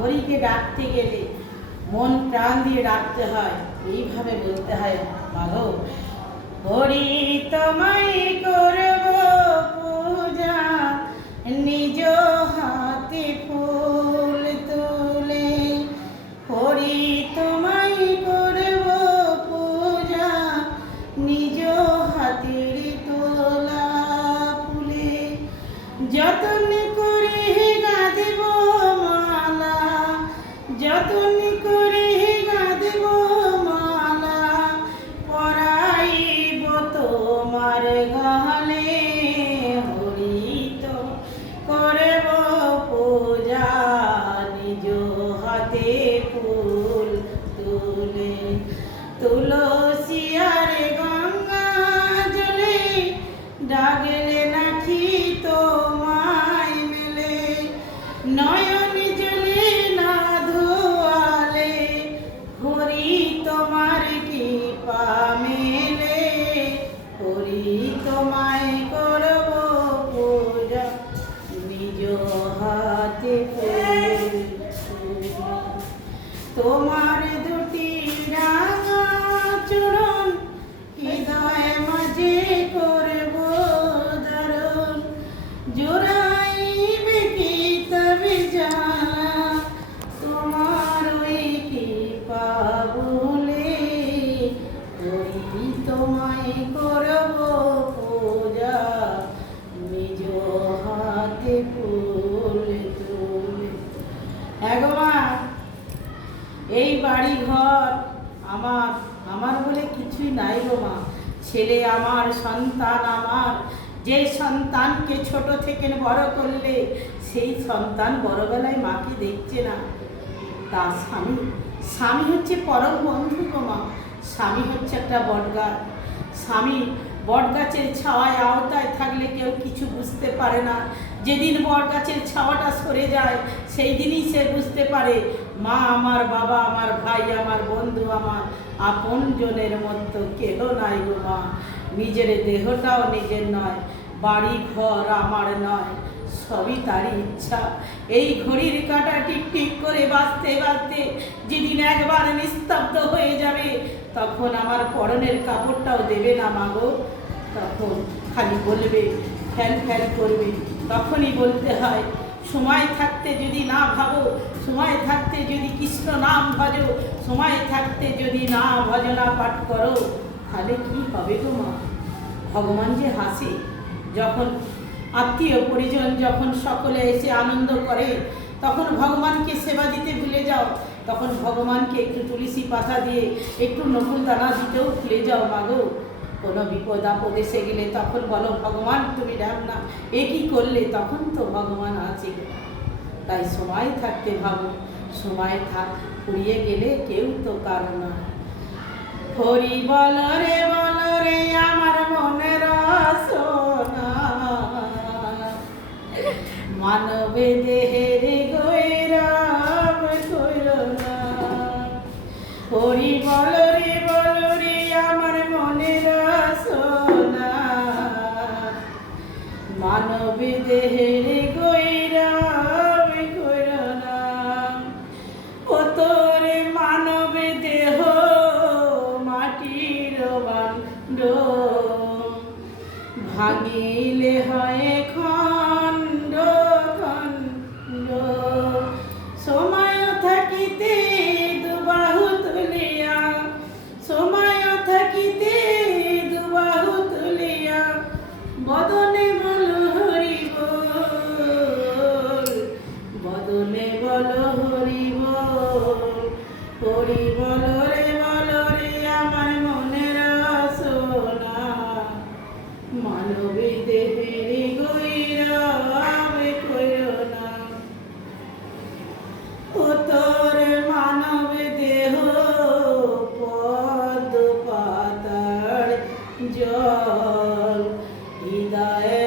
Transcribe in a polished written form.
হরিকে ডাকতে গেলে মন প্রাণ দিয়ে ডাকতে হয়, এইভাবে বলতে হয়, মাগো হরি তোমায় করব পূজা, নিজ হাতে ফুল তুলে। হরি তোমায় করব পূজা, নিজ হাতের তোলা ফুলে। যতন করে গাঁথব মালা, যতন করে গাঁথব মালা, পরাইব তোমার গালে। হরি তো করব পূজা, নিজ হাতে ফুল তুলে। তুলসী আর গঙ্গা জলে, ডাকলে নাকি তোমায় মেলে। নয়ন জলে না ধোয়ালে, হরি তোমার কৃপা মেলে। হরি তোমায় করব পূজা, নিজ হাতে ফুল তুলে। তোমার দুটি রাঙা চরণ, হৃদয় মাঝে করব ধারণ। জোড়াইবে কি তবে জানা, তোমার ওই কৃপা বলে। হরি তোমায় করব পূজা, নিজ হাতে ফুল তুলে। একমা এই বাড়ি ঘর আমার, আমার বলে কিছুই নাই গো মা। ছেলে আমার, সন্তান আমার। যে সন্তানকে ছোট থেকে বড় করলে, সেই সন্তান বড়বেলায় মাকে দেখছে না। তার স্বামী, স্বামী হচ্ছে পরম বন্ধু গো মা। স্বামী হচ্ছে একটা বটগাছ। স্বামী বটগাছের ছাওয়ায় আওতায় থাকলে কেউ কিছু বুঝতে পারে না। যেদিন বটগাছের ছাওয়াটা সরে যায়, সেই দিনই সে বুঝতে পারে মা আমার, বাবা আমার, ভাই আমার, বন্ধু আমার, আপন জনের মতো কেহ নাই গো মা। নিজের দেহটাও নিজের নয়, বাড়ি ঘর আমার নয়, সবই তারই ইচ্ছা। এই ঘড়ির কাঁটা টিক টিক করে বাজতে বাজতে যেদিন একবার নিস্তব্ধ হয়ে যাবে, তখন আমার পরনের কাপড়টাও দেবে না মাগো। তখন খালি বলবে, ফ্যাল ফ্যাল করবে। তখনই বলতে হয়, সময় থাকতে যদি না ভাবো, সময় থাকতে যদি কৃষ্ণ নাম ভজো, সময় থাকতে যদি না ভজনা পাঠ করো, তাহলে কি হবে গো মা? ভগবান যে হাসে, যখন আত্মীয় পরিজন যখন সকলে এসে আনন্দ করে, তখন ভগবানকে সেবা দিতে ভুলে যাও। তখন ভগবানকে একটু তুলসী পাতা দিয়ে, একটু নকুল দানা দিতেও ভুলে যাও মাগো। কোনো বিপদ আপদ এসে গেলে তখন বলো, ভগবান তুমি ডাক না, এ কি করলে? তখন তো ভগবান আছে। তাই সময় থাকতে ভাবো, সময় ফুরিয়ে গেলে কেউ তো কারো না। হরি বল রে আমার মনের সোনা, মানবে দেহের গৈরব কইরো না। হরি বল রে আমার মনের সোনা, মানবে দেহের গৈরব কইরো না। ও তোর মানব দেহ মাটির বান্ড, ভাঙিলে হয় খণ্ড খণ্ড। সময় থাকিতে দুবাহু তুলিয়া, সময় থাকিতে দুবাহু তুলিয়া, বদনে বল হরি বল, বদনে বল হরি বল। হরি বল রে আমার মনের সোনা, মানবে দেহের গৈরব কইরো না। ও তোর মানব দেহ পদ পাতার জল, হৃদয়